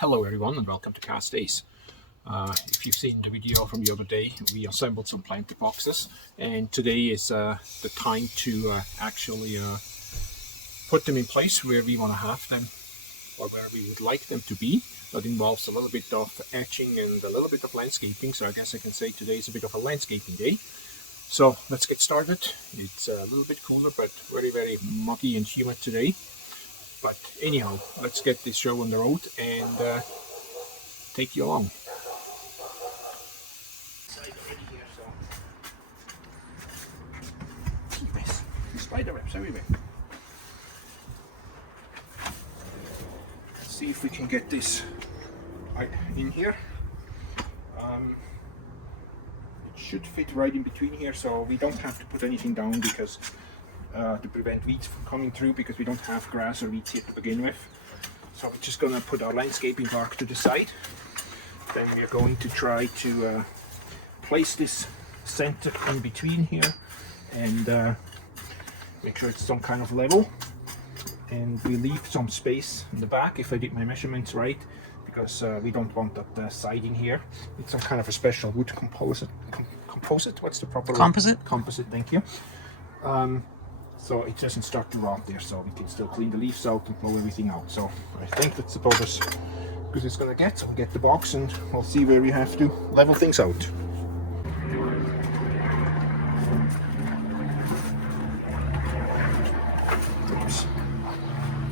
Hello everyone and welcome to KassDays. If you've seen the video from the other day, we assembled some planter boxes, and today is the time to actually put them in place where we want to have them, or where we would like them to be. That involves a little bit of etching and a little bit of landscaping, so I guess I can say today is a bit of a landscaping day. So let's get started. It's a little bit cooler but very muggy and humid today. But anyhow, let's get this show on the road and take you along. Spider webs everywhere. Let's see if we can get this right in here. It should fit right in between here, so we don't have to put anything down because to prevent weeds from coming through, because we don't have grass or weeds here to begin with. So we're just going to put our landscaping bark to the side. Then we're going to try to place this center in between here and make sure it's some kind of level. And we leave some space in the back, if I did my measurements right, because we don't want that siding here. It's some kind of a special wood composite. Composite? What's the proper word? Composite? Composite, thank you. So it doesn't start to rot there, so we can still clean the leaves out and blow everything out. So I think that's about as good as it's going to get. So we'll get the box and we'll see where we have to level things out. Oops.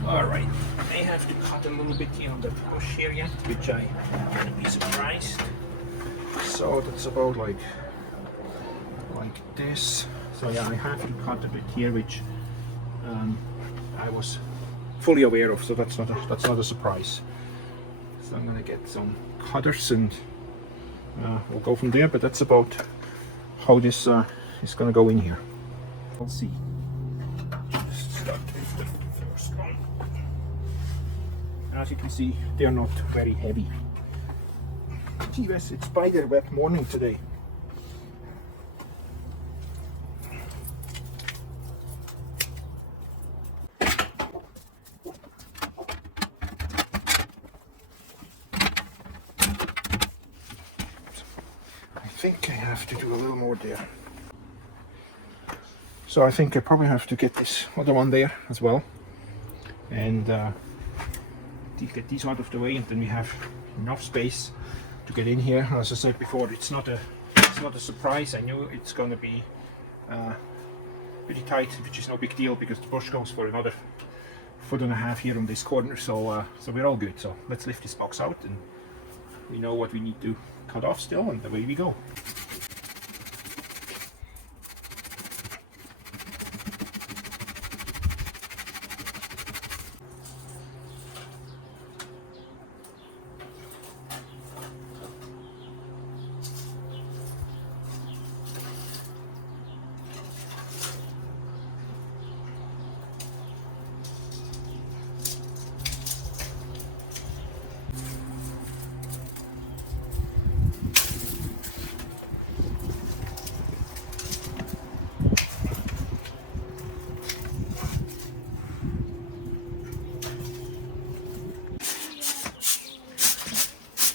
Alright, I may have to cut a little bit here on the bush here yet, which I wouldn't be surprised. So that's about like this. So yeah, I have to cut a bit here, which I was fully aware of, so that's not a surprise. So I'm gonna get some cutters and we'll go from there. But that's about how this is gonna go in here. We'll see. Just start with the first one. As you can see, they're not very heavy. Gee whiz, it's spider web morning today. I think I have to do a little more there. So I think I probably have to get this other one there as well, and get these out of the way, and then we have enough space to get in here. As I said before, it's not a surprise. I knew it's going to be pretty tight, which is no big deal because the bush goes for another 1.5 feet here on this corner. So we're all good. So let's lift this box out, and we know what we need to cut off still, and away we go.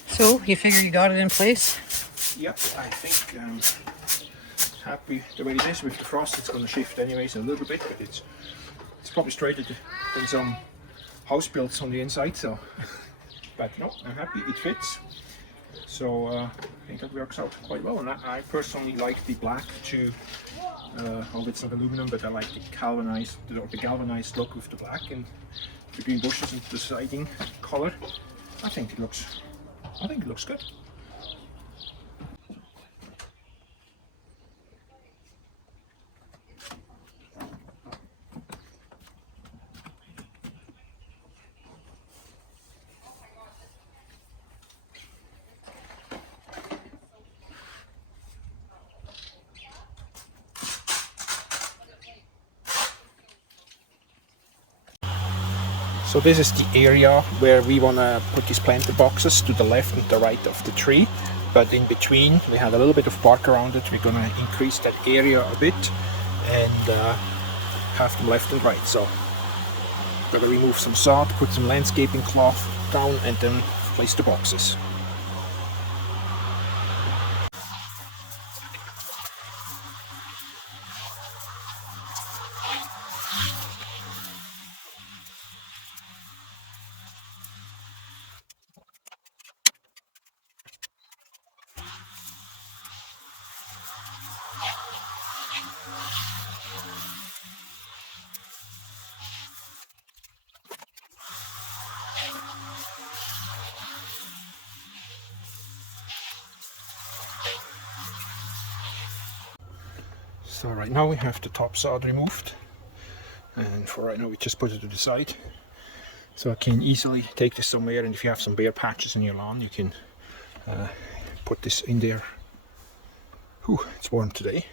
So, you figure you got it in place? Yep, I think happy the way it is. With the frost, it's going to shift anyways a little bit, but it's probably straighter than some house builds on the inside. So, but no, I'm happy it fits. So I think that works out quite well. And I personally like the black to, although it's not aluminum, but I like the galvanized look with the black and the green bushes and the siding color. I think it looks good. So this is the area where we want to put these planter boxes, to the left and the right of the tree. But in between we have a little bit of bark around it. We're going to increase that area a bit and have them left and right. So gotta remove some sod, put some landscaping cloth down, and then place the boxes. So right now we have the top sod removed, and for right now we just put it to the side so I can easily take this somewhere, and if you have some bare patches in your lawn you can put this in there. Whew, it's warm today.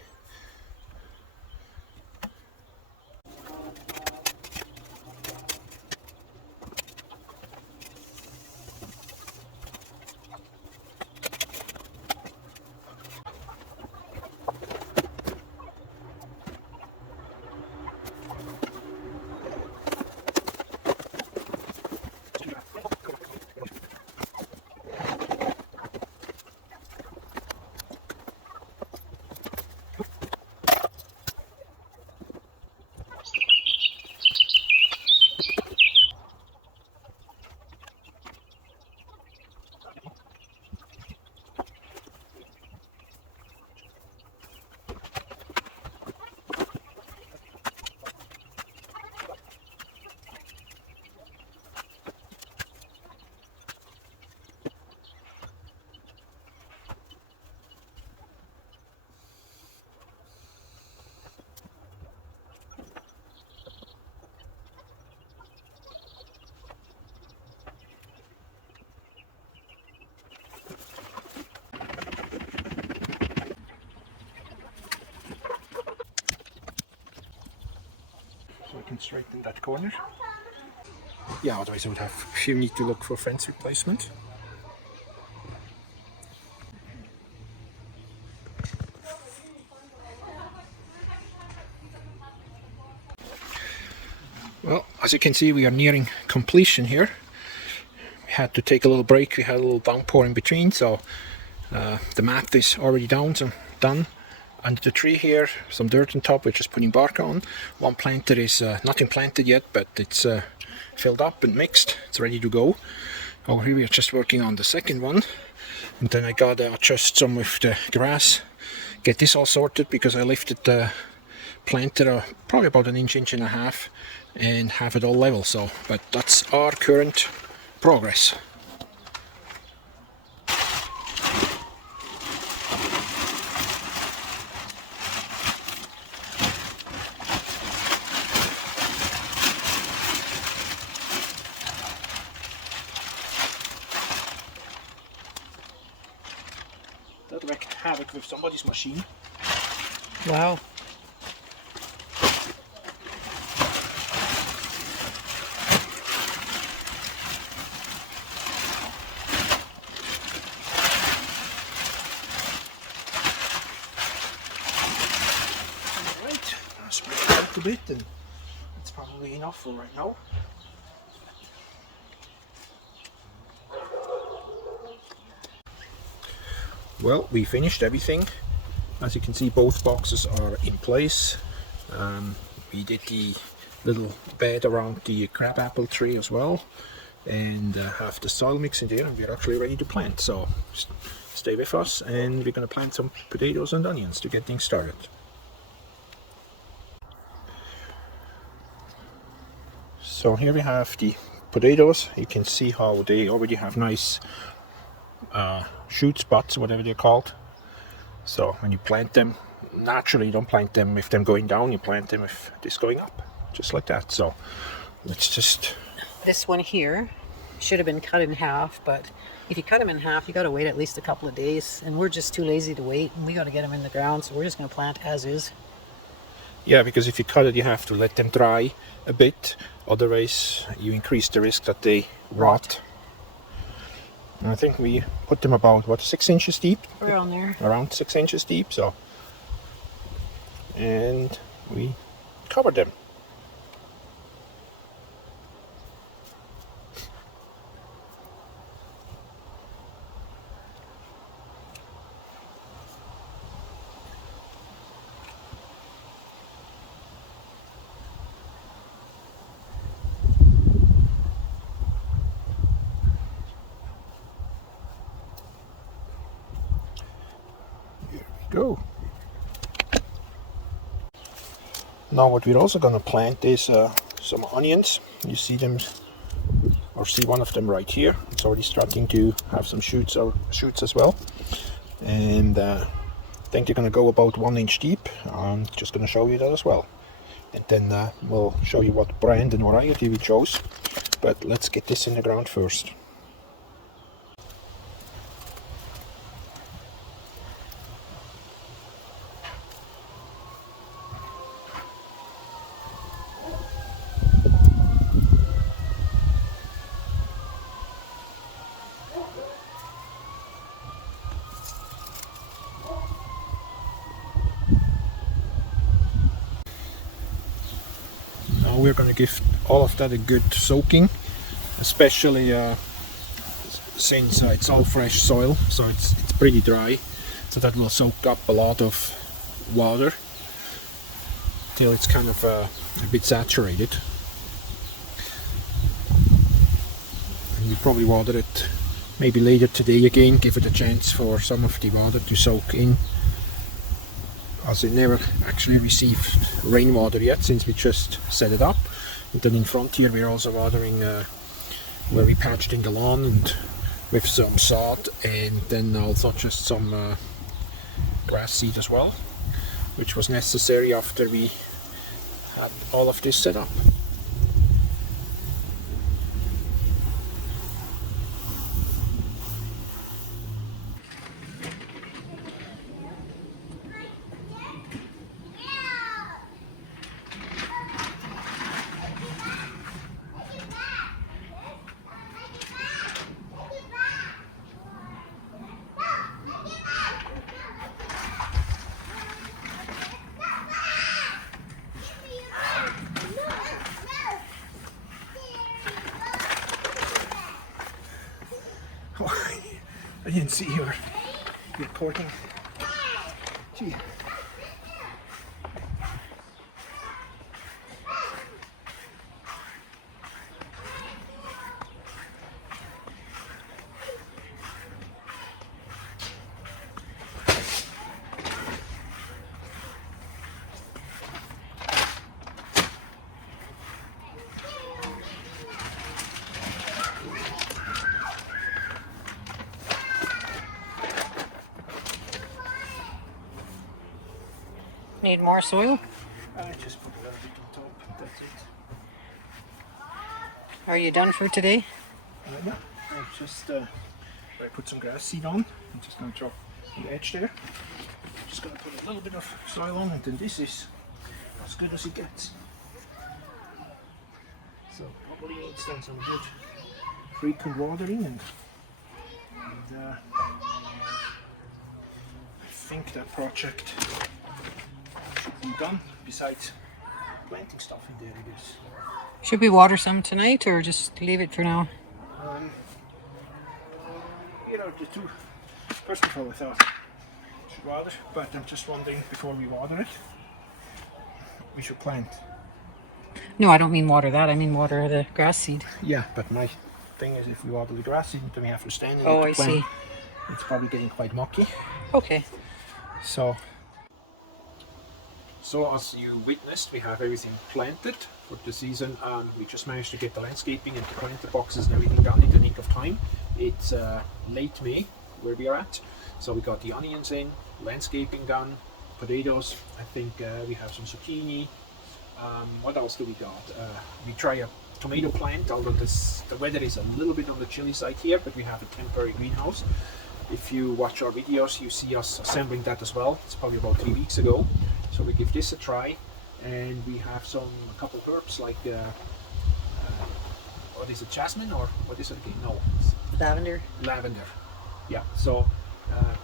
So I can straighten that corner. Yeah, otherwise I would have few need to look for fence replacement. Well, as you can see, we are nearing completion here. We had to take a little break, we had a little downpour in between, so the mat is already down, so done. Under the tree here, some dirt on top, we're just putting bark on. One planter is not implanted yet, but it's filled up and mixed, it's ready to go. Over here we are just working on the second one, and then I gotta adjust some of the grass, get this all sorted, because I lifted the planter probably about an inch and a half, and have it all level. So, but that's our current progress. That wreaked havoc with somebody's machine. Wow. Alright, I'll spread it out a bit, and that's probably enough for right now. Well, we finished everything. As you can see, both boxes are in place. We did the little bed around the crabapple tree as well, and have the soil mix in there, and we're actually ready to plant. So stay with us, and we're going to plant some potatoes and onions to get things started. So here we have the potatoes. You can see how they already have nice shoot spots, whatever they're called. So when you plant them, naturally you don't plant them with them going down, you plant them with this going up, just like that. So let's just... This one here should have been cut in half, but if you cut them in half, you got to wait at least a couple of days, and we're just too lazy to wait, and we got to get them in the ground, so we're just going to plant as is. Yeah, because if you cut it, you have to let them dry a bit, otherwise you increase the risk that they rot. And I think we put them about, what, 6 inches deep? Around there. Around 6 inches deep, so. And we covered them. go. Now what we're also going to plant is some onions. You see them, or see one of them right here. It's already starting to have some shoots as well. And I think they're going to go about 1 inch deep. I'm just going to show you that as well. And then we'll show you what brand and variety we chose. But let's get this in the ground first. We're going to give all of that a good soaking, especially since it's all fresh soil, so it's pretty dry, so that will soak up a lot of water till it's kind of a bit saturated. And we probably water it maybe later today again, give it a chance for some of the water to soak in, as it never actually received rainwater yet since we just set it up. And then in front here we're also watering where we patched in the lawn and with some sod, and then also just some grass seed as well, which was necessary after we had all of this set up. I didn't see you recording. Gee. Need more soil? I just put a little bit on top, that's it. Are you done for today? Yeah, I put some grass seed on. I'm just going to drop the edge there. Just going to put a little bit of soil on, and then this is as good as it gets. So probably needs then some good frequent watering, and I think that project should be done, besides planting stuff in there, I guess. Should we water some tonight or just leave it for now? The two. First of all, I thought we should water, but I'm just wondering, before we water it, we should plant. No, I don't mean water that. I mean water the grass seed. Yeah, but my thing is, if we water the grass seed, then we have to stand in Oh, it to plant. I see. It's probably getting quite mucky. Okay. So as you witnessed, we have everything planted for the season. We just managed to get the landscaping and the planter boxes and everything done in the nick of time. It's late May where we are at, so we got the onions in, landscaping done, potatoes. I think we have some zucchini. What else do we got? We try a tomato plant, although the weather is a little bit on the chilly side here, but we have a temporary greenhouse. If you watch our videos, you see us assembling that as well. It's probably about 3 weeks ago. So we give this a try, and we have a couple of herbs like what is it, jasmine, or what is it again? No, Lavender. Lavender. Yeah. So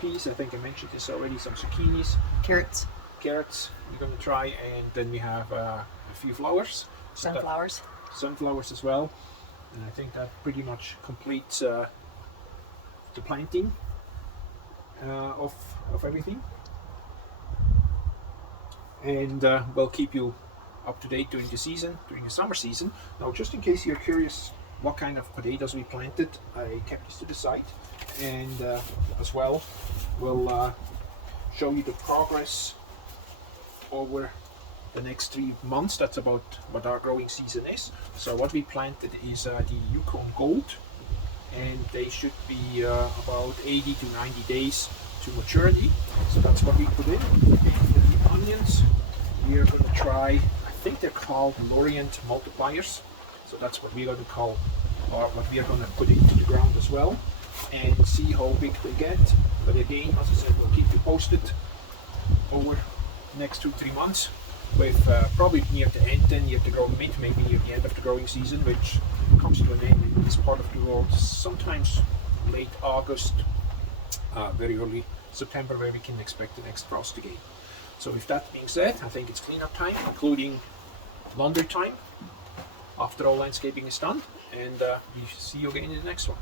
peas, I think I mentioned this already. Some zucchinis, Carrots. We're going to try, and then we have a few flowers. Sunflowers. Sunflowers as well, and I think that pretty much completes the planting of everything. And we'll keep you up to date during the summer season. Now, just in case you're curious what kind of potatoes we planted, I kept this to the side, and as well we'll show you the progress over the next 3 months. That's about what our growing season is. So what we planted is the Yukon Gold, and they should be about 80 to 90 days to maturity. So that's what we put in. And for the onions, we are going to try, I think they're called Laurentian multipliers. So that's what we're going to call, or what we are going to put into the ground as well, and see how big they get. But again, as I said, we'll keep you posted over the next 2-3 months, with probably near the end, then near the growing mid, maybe near the end of the growing season, which comes to an end in this part of the world, sometimes late August, very early September, where we can expect the next frost again. So with that being said, I think it's cleanup time, including laundry time, after all landscaping is done, and we see you again in the next one.